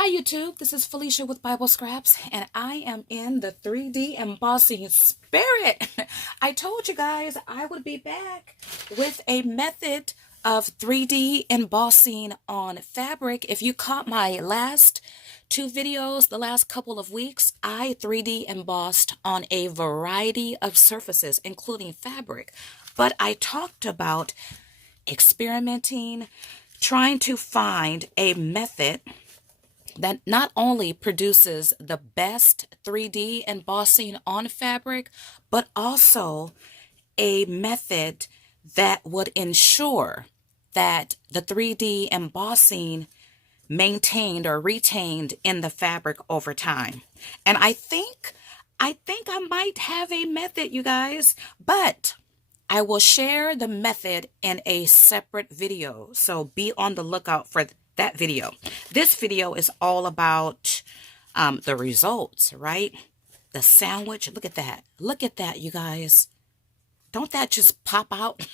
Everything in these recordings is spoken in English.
Hi YouTube, this is Felicia with Bible Scraps, and I am in the 3D embossing spirit. I told you guys I would be back with a method of 3D embossing on fabric. If you caught my last two videos, the last couple of weeks, I 3D embossed on a variety of surfaces, including fabric. But I talked about experimenting, trying to find a method that not only produces the best 3D embossing on fabric, but also a method that would ensure that the 3D embossing maintained or retained in the fabric over time. And I think I might have a method, you guys, but I will share the method in a separate video, so be on the lookout for that video. This video is all about the results, right? The sandwich. Look at that. Look at that, you guys. Don't that just pop out?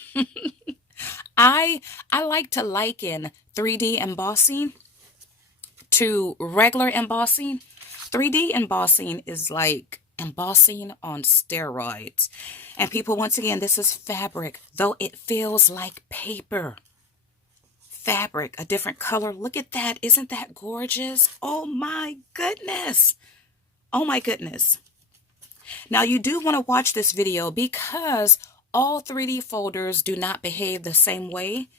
I like to liken 3D embossing to regular embossing. 3D embossing is like embossing on steroids. And people, once again, this is fabric, though it feels like paper. Fabric, a different color. Look at that. Isn't that gorgeous? Oh my goodness. Oh my goodness. Now you do want to watch this video because all 3D folders do not behave the same way,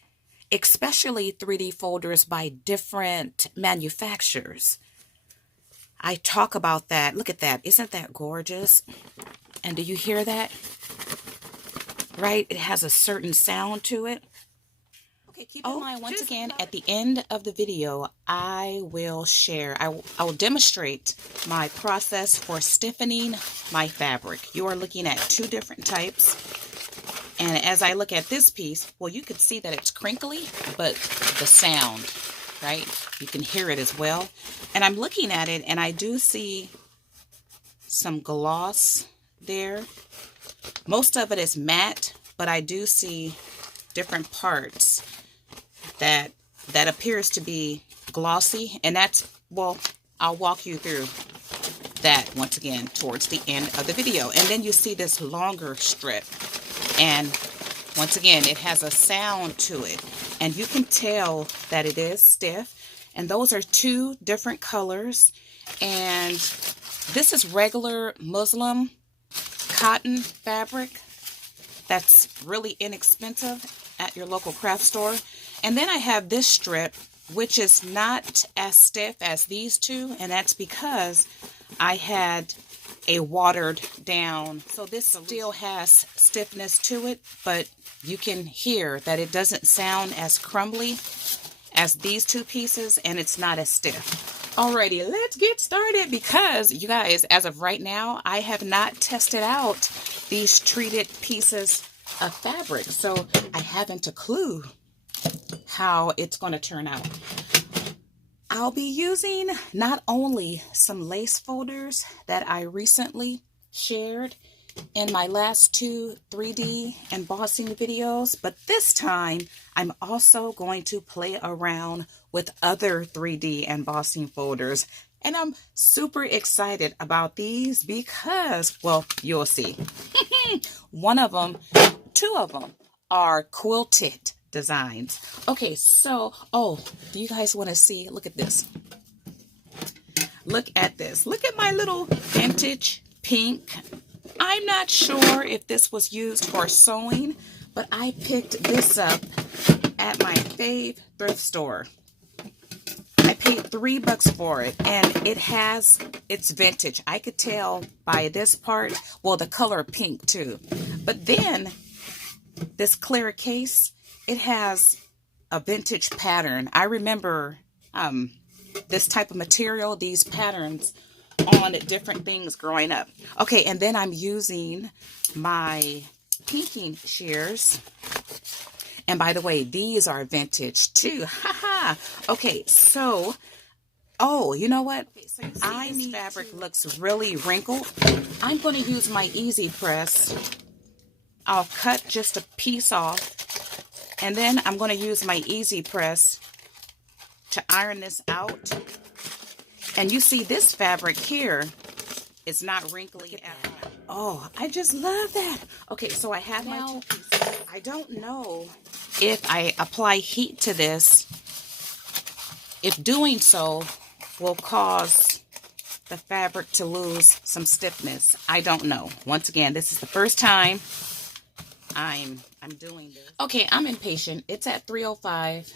especially 3D folders by different manufacturers. I talk about that. Look at that. Isn't that gorgeous? And do you hear that? Right? It has a certain sound to it. Okay, keep in mind, once again, at the end of the video, I will share, I will demonstrate my process for stiffening my fabric. You are looking at two different types. And as I look at this piece, well, you can see that it's crinkly, but the sound, right? You can hear it as well. And I'm looking at it, and I do see some gloss there. Most of it is matte, but I do see different parts that appears to be glossy, and that's, well, I'll walk you through that once again towards the end of the video. And then you see this longer strip, and once again it has a sound to it, and you can tell that it is stiff. And those are two different colors, and this is regular Muslim cotton fabric that's really inexpensive at your local craft store. And then I have this strip, which is not as stiff as these two, and that's because I had a watered down. So this still has stiffness to it, but you can hear that it doesn't sound as crumbly as these two pieces, and it's not as stiff. Alrighty, let's get started, because you guys, as of right now, I have not tested out these treated pieces of fabric, so I haven't a clue how it's going to turn out. I'll be using not only some lace folders that I recently shared in my last two 3D embossing videos, but this time I'm also going to play around with other 3D embossing folders. And I'm super excited about these because, well, you'll see. One of them, two of them are quilted designs. Okay, so, oh, do you guys want to see? Look at this. Look at this. Look at my little vintage pink. I'm not sure if this was used for sewing, but I picked this up at my fave thrift store. I paid $3 for it, and it's vintage. I could tell by this part, well, the color pink too. But then this clear case, it has a vintage pattern. I remember this type of material, these patterns on different things growing up. Okay, and then I'm using my pinking shears. And by the way, these are vintage too. Haha. Okay, so, oh, you know what? Okay, so this fabric looks really wrinkled. I'm going to use my Easy Press. I'll cut just a piece off, and then I'm going to use my Easy Press to iron this out. And you see this fabric here is not wrinkly at all. Oh, I just love that. Okay, so I have my two pieces. I don't know if I apply heat to this, if doing so will cause the fabric to lose some stiffness. I don't know. Once again, this is the first time I'm doing this. Okay, I'm impatient. It's at 3:05.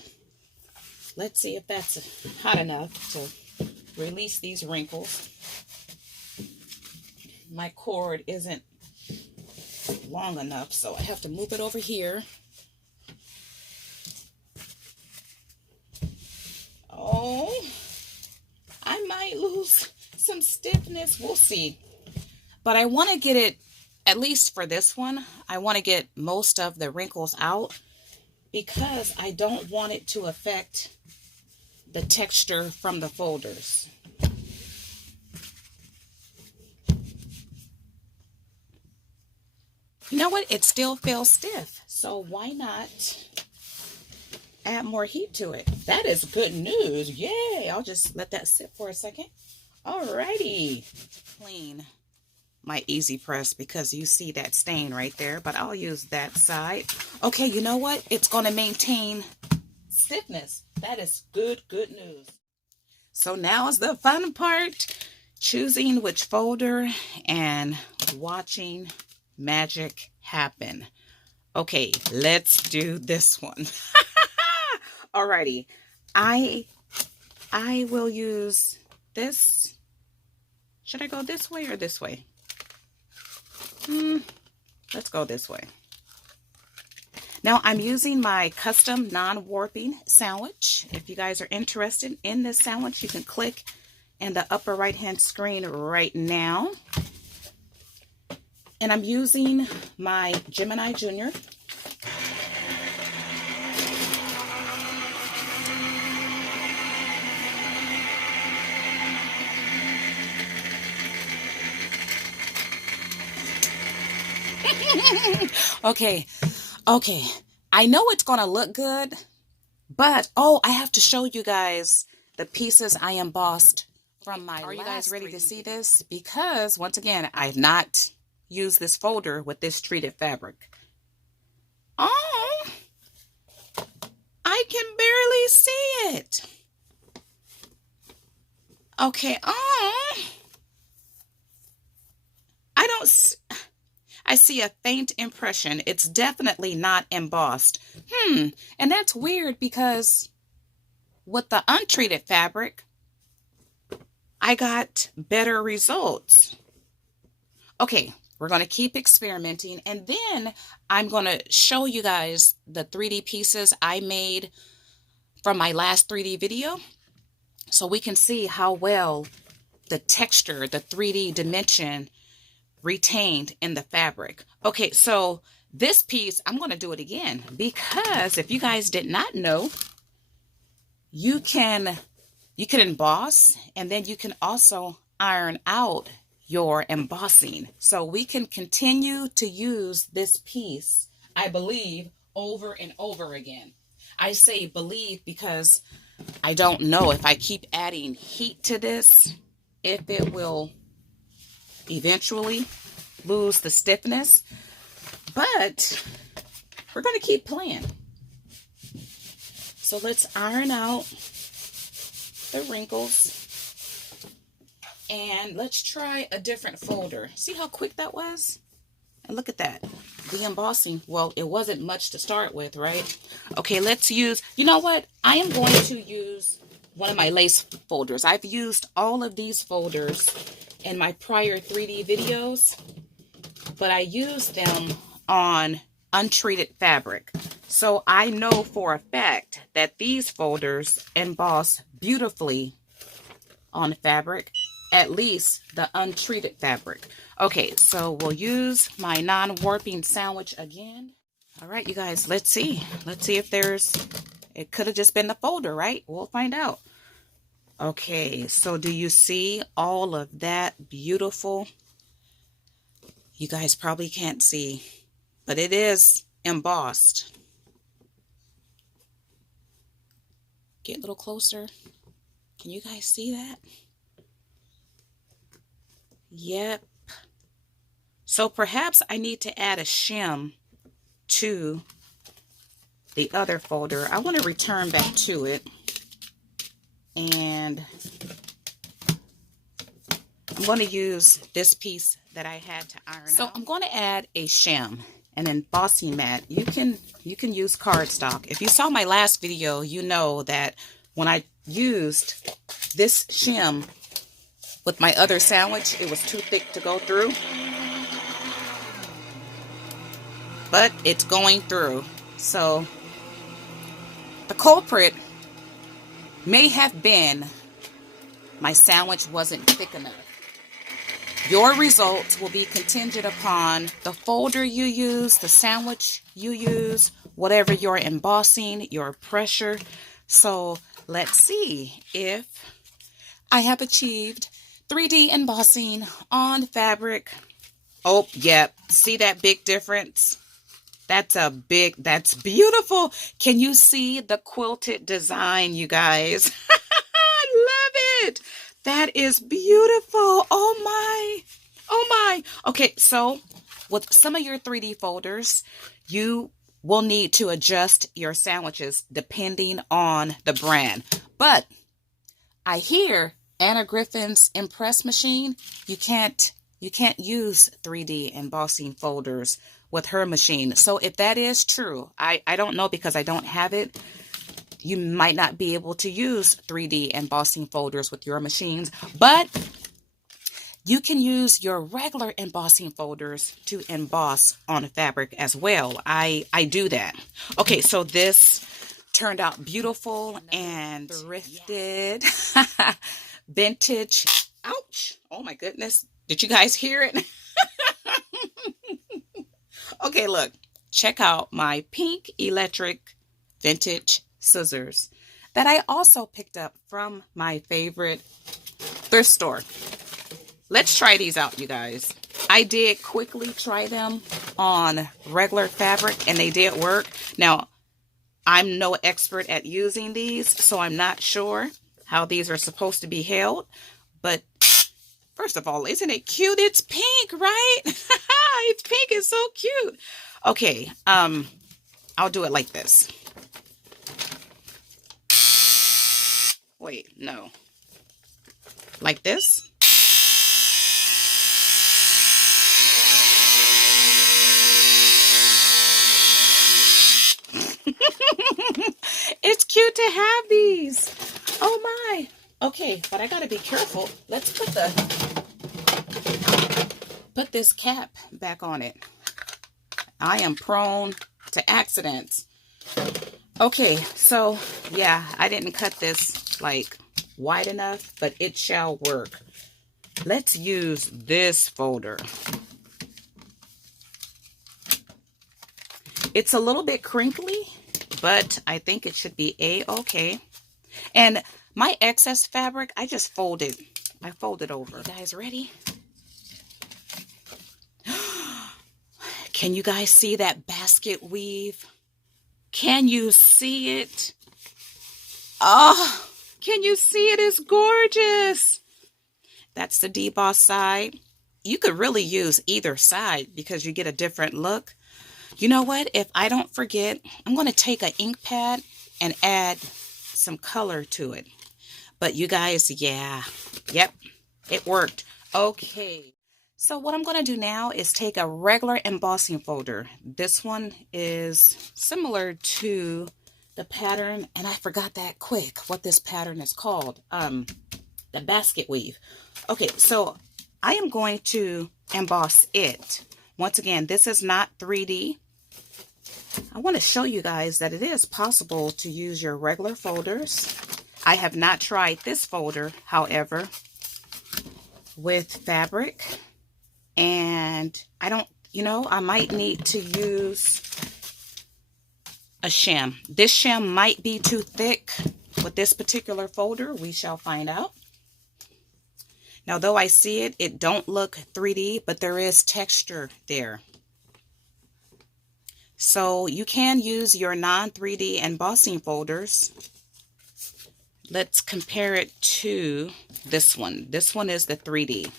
Let's see if that's hot enough to release these wrinkles. My cord isn't long enough, so I have to move it over here. Oh, I might lose some stiffness. We'll see. But I want to get it, at least for this one, I want to get most of the wrinkles out because I don't want it to affect the texture from the folders. You know what? It still feels stiff. So why not add more heat to it? That is good news. Yay! I'll just let that sit for a second. Alrighty. Clean my easy press because you see that stain right there, but I'll use that side. Okay, you know what? It's going to maintain stiffness. That is good news. So now is the fun part. Choosing which folder and watching magic happen. Okay, let's do this one. Alrighty, I will use this. Should I go this way or this way? Let's go this way. Now I'm using my custom non-warping sandwich. If you guys are interested in this sandwich, you can click in the upper right hand screen right now. And I'm using my Gemini Junior. Okay. I know it's going to look good, but oh, I have to show you guys the pieces I embossed from my Are you guys ready to see this? Because once again, I've not used this folder with this treated fabric. Oh, I can barely see it. Okay. Oh, I see a faint impression. It's definitely not embossed. And that's weird because with the untreated fabric, I got better results. Okay, we're going to keep experimenting, and then I'm going to show you guys the 3D pieces I made from my last 3D video so we can see how well the texture, the 3D dimension retained in the fabric. Okay, so this piece, I'm going to do it again because if you guys did not know, you can emboss and then you can also iron out your embossing. So we can continue to use this piece, I believe, over and over again. I say believe because I don't know if I keep adding heat to this, if it will eventually lose the stiffness, but we're going to keep playing. So let's iron out the wrinkles and let's try a different folder. See how quick that was? And look at that. The embossing, well, it wasn't much to start with, right? Okay, let's use, you know what? I am going to use one of my lace folders. I've used all of these folders in my prior 3D videos, but I used them on untreated fabric. So I know for a fact that these folders emboss beautifully on fabric, at least the untreated fabric. Okay, so we'll use my non-warping sandwich again. All right, you guys, let's see. Let's see if it could have just been the folder, right? We'll find out. Okay, so do you see all of that beautiful? You guys probably can't see, but it is embossed. Get a little closer. Can you guys see that? Yep. So perhaps I need to add a shim to the other folder. I want to return back to it. And I'm going to use this piece that I had to iron out. So I'm going to add a shim, an embossing mat. You can use cardstock. If you saw my last video, you know that when I used this shim with my other sandwich, it was too thick to go through. But it's going through. So the culprit may have been my sandwich wasn't thick enough. Your results will be contingent upon the folder you use, the sandwich you use, whatever you're embossing, your pressure. So let's see if I have achieved 3D embossing on fabric. Oh, yep. See that big difference? That's beautiful. Can you see the quilted design, you guys? I love it. That is beautiful. Oh my. Oh my. Okay, so with some of your 3D folders, you will need to adjust your sandwiches depending on the brand. But I hear Anna Griffin's Impress machine, you can't use 3D embossing folders with her machine. So if that is true, I don't know because I don't have it. You might not be able to use 3D embossing folders with your machines, but you can use your regular embossing folders to emboss on fabric as well. I do that. Okay, so this turned out beautiful and thrifted. Vintage. Ouch. Oh my goodness. Did you guys hear it? Okay, look. Check out my pink electric vintage scissors that I also picked up from my favorite thrift store. Let's try these out, you guys. I did quickly try them on regular fabric and they did work. Now, I'm no expert at using these, so I'm not sure how these are supposed to be held. But first of all, isn't it cute? It's pink, right? It's pink. It's so cute. Okay, I'll do it like this. Wait, no. Like this. It's cute to have these. Oh my. Okay, but I gotta be careful. Let's put this cap back on it. I am prone to accidents. Okay, so yeah, I didn't cut this like wide enough, but it shall work. Let's use this folder. It's a little bit crinkly, but I think it should be a-okay. And my excess fabric, I just folded. I folded over. You guys ready? Can you guys see that basket weave? Can you see it? Oh, can you see it? It's gorgeous. That's the deboss side. You could really use either side because you get a different look. You know what? If I don't forget, I'm going to take an ink pad and add some color to it. But you guys, yeah. Yep, it worked. Okay. So what I'm going to do now is take a regular embossing folder. This one is similar to the pattern, and I forgot that quick what this pattern is called. The basket weave. Okay, so I am going to emboss it. Once again, this is not 3D. I want to show you guys that it is possible to use your regular folders. I have not tried this folder, however, with fabric. And I don't, I might need to use a shim. This shim might be too thick with this particular folder. We shall find out. Now, though I see it, it don't look 3D, but there is texture there. So you can use your non-3D embossing folders. Let's compare it to this one. This one is the 3D.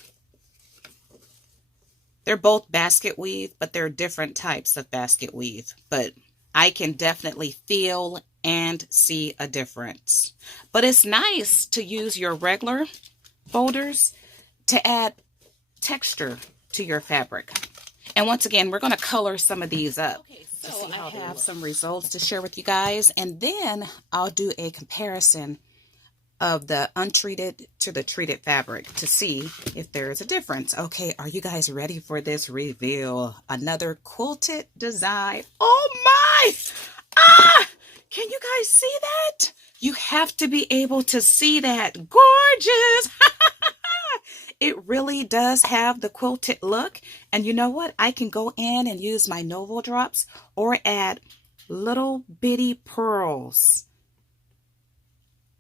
They're both basket weave, but they're different types of basket weave. But I can definitely feel and see a difference. But it's nice to use your regular folders to add texture to your fabric. And once again, we're going to color some of these up. Okay, so I have some results to share with you guys, and then I'll do a comparison of the untreated to the treated fabric to see if there is a difference. Okay, are you guys ready for this reveal? Another quilted design. Oh my! Ah! Can you guys see that? You have to be able to see that. Gorgeous! It really does have the quilted look. And you know what? I can go in and use my Novo drops or add little bitty pearls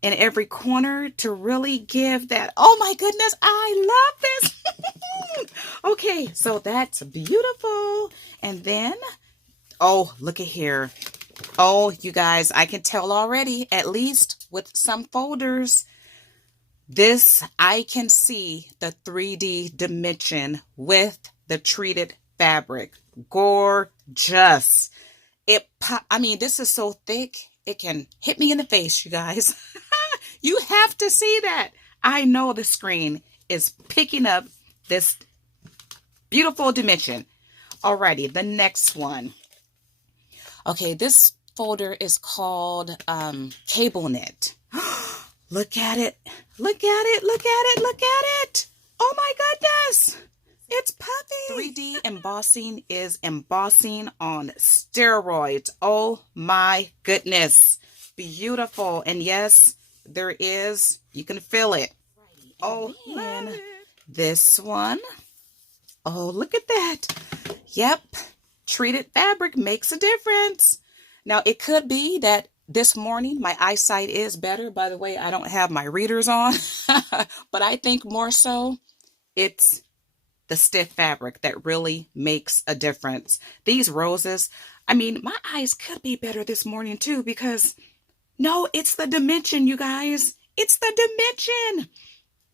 in every corner to really give that. Oh my goodness, I love this. Okay, so that's beautiful. And then, oh, look at here. Oh, you guys, I can tell already, at least with some folders, this, I can see the 3D dimension with the treated fabric. Gorgeous. I mean, this is so thick, it can hit me in the face, you guys. You have to see that. I know the screen is picking up this beautiful dimension. Alrighty, the next one. Okay, this folder is called Cable Knit. Look at it. Look at it. Look at it. Look at it. Oh my goodness. It's puffy. 3D embossing is embossing on steroids. Oh my goodness. Beautiful. And yes, there is, you can feel it. Oh, and this one. Oh, look at that. Yep. Treated fabric makes a difference. Now, it could be that this morning my eyesight is better. By the way, I don't have my readers on, but I think more so it's the stiff fabric that really makes a difference. These roses, I mean, my eyes could be better this morning too, because no, it's the dimension, you guys. It's the dimension.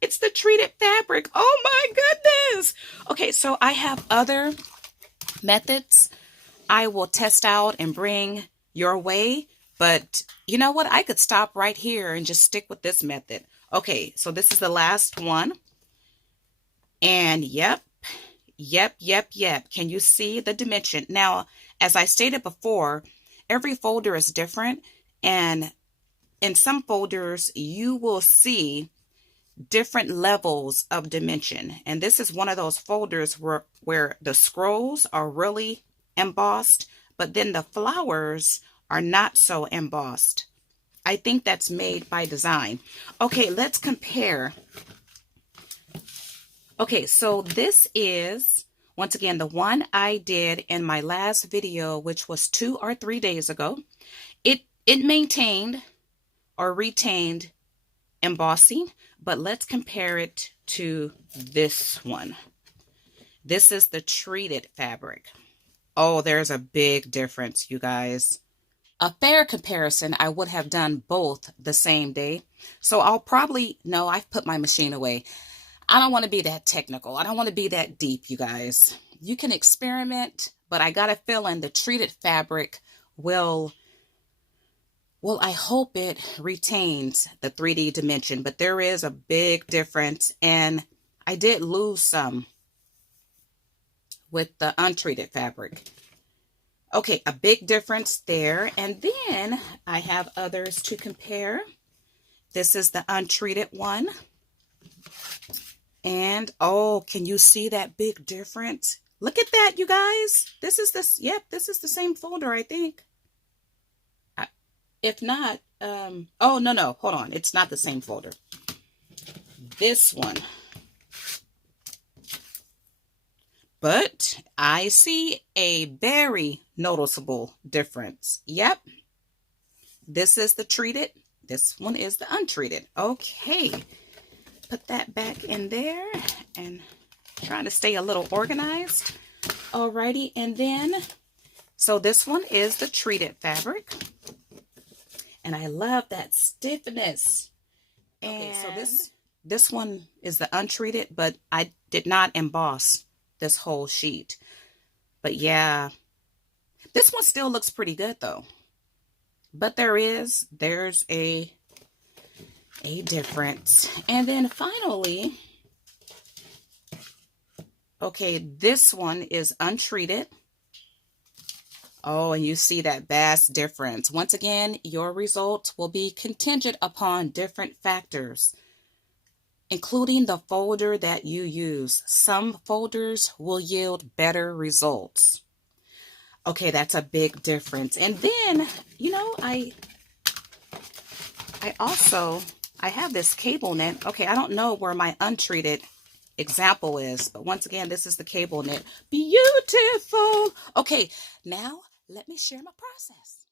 It's the treated fabric. Oh my goodness. Okay, so I have other methods I will test out and bring your way. But you know what? I could stop right here and just stick with this method. Okay, so this is the last one. And yep. Can you see the dimension? Now, as I stated before, every folder is different. And in some folders, you will see different levels of dimension. And this is one of those folders where the scrolls are really embossed, but then the flowers are not so embossed. I think that's made by design. Okay, let's compare. Okay, so this is, once again, the one I did in my last video, which was 2 or 3 days ago. It maintained or retained embossing, but let's compare it to this one. This is the treated fabric. Oh, there's a big difference, you guys. A fair comparison, I would have done both the same day. So I'll probably, no, I've put my machine away. I don't want to be that technical. I don't want to be that deep, you guys. You can experiment, but I got a feeling the treated fabric will, well, I hope it retains the 3D dimension, but there is a big difference. And I did lose some with the untreated fabric. Okay, a big difference there. And then I have others to compare. This is the untreated one. And oh, can you see that big difference? Look at that, you guys. This is this, yep, this is the same folder, I think. If not, oh, no, hold on. It's not the same folder. This one. But I see a very noticeable difference. Yep. This is the treated. This one is the untreated. Okay. Put that back in there and trying to stay a little organized. Alrighty. And then, so this one is the treated fabric. And I love that stiffness. And okay, so this one is the untreated, but I did not emboss this whole sheet. But yeah, this one still looks pretty good though. But there's a difference. And then finally, okay, this one is untreated. Oh, and you see that vast difference. Once again, your results will be contingent upon different factors, including the folder that you use. Some folders will yield better results. Okay, that's a big difference. And then, you know, I have this cable knit. Okay, I don't know where my untreated example is, but once again, this is the cable knit. Beautiful. Okay, now let me share my process.